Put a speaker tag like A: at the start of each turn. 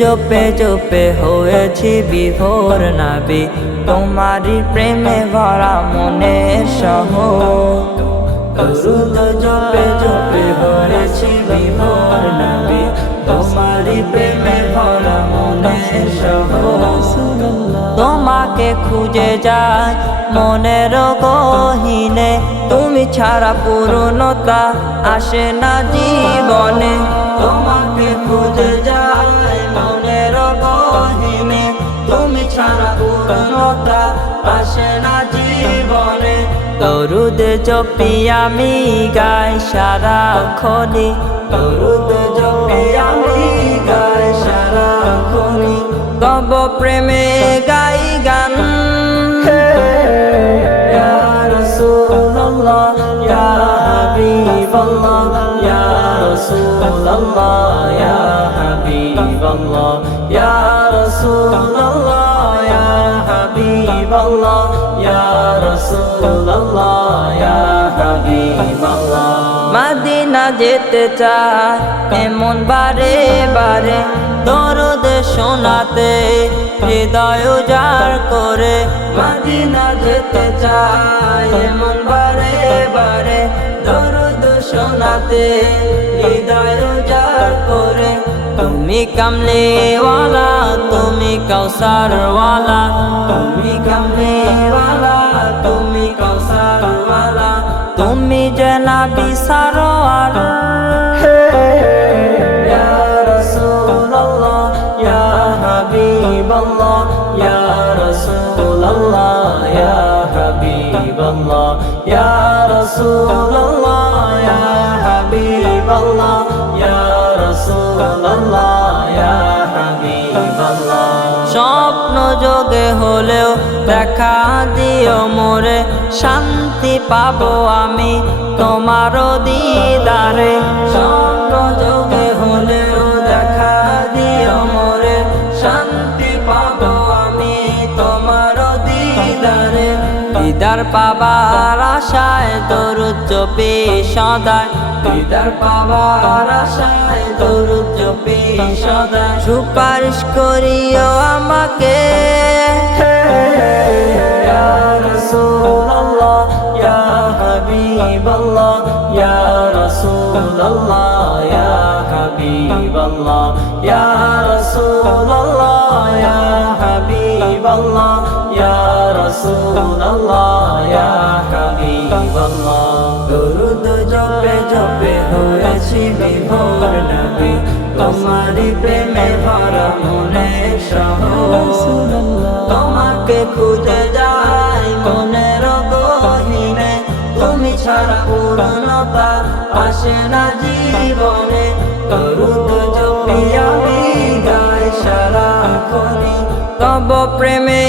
A: জপে জপে হয়েছি বিভোর নাবি। তোমারই প্রেমে ভরা মনের সহ জপে জপে হয়েছি বিভোর নাবি। তোমারই প্রেমে ভরা সহ তোমাকে খুঁজে যায় মনের গহিনে। তুমি ছাড়া পূর্ণতা আসে না জীবনে। তোমাকে খুঁজে পূর্ণতা আসে না জীবনে। দরুদ জপি আমি গাই সারা খনি দরুদ জপি আমি গাই সারা খনি তব প্রেমে গাই গান। ইয়া হাবিবাল্লাহ ইয়া রাসূলুল্লাহ ইয়া হাবিবাল্লাহ ইয়া রাসূলুল্লাহ ইয়া হাবিবাল্লাহ ইয়া রাসূলুল্লাহ ইয়া হাবিবাল্লাহ মদিনা যেতে চায়, এমন বারে বারে দরদ শোনাতে, হৃদয় উজাড় করে। মদিনা যেতে চায়, এমন বারে বারে দরদ শোনাতে, হৃদয় উজাড় করে। তুমি কামলেওয়ালা, তুমি কৌসারওয়ালা তুমি কামলেওয়ালা, তুমি কৌসারওয়ালা তুমি জনাবি সারোয়ার ইয়া রাসূলুল্লাহ, ইয়া হাবিবাল্লাহ, ইয়া রাসূলুল্লাহ, ইয়া হাবিবাল্লাহ, ইয়া হলেও দেখা দিও মোরে, শান্তি পাবো আমি তোমার দিদারে। যোগে হলেও দেখা দিও শান্তি পাবো আমি দিদারে পাবার আশায় দরুদ জপি সদায়। দিদার পাবার আশায় দরুদ জপি সদায়। সুপারিশ করিও আমাকে। হাবিবাল্লাহ, ইয়া রাসূলুল্লাহ, ইয়া হাবিবাল্লাহ, ইয়া রাসূলুল্লাহ, ইয়া হাবিবাল্লাহ। দরুদ জপে জপে হয়েছি বিভোর নবী তোমারি প্রেমে ভরা মনে সহ। তোমাকে খুঁজে যাই মনের গহিনে, তুমি ছাড়া পূর্ণতা আসে না জীবনে। দরুদ তব প্রেমে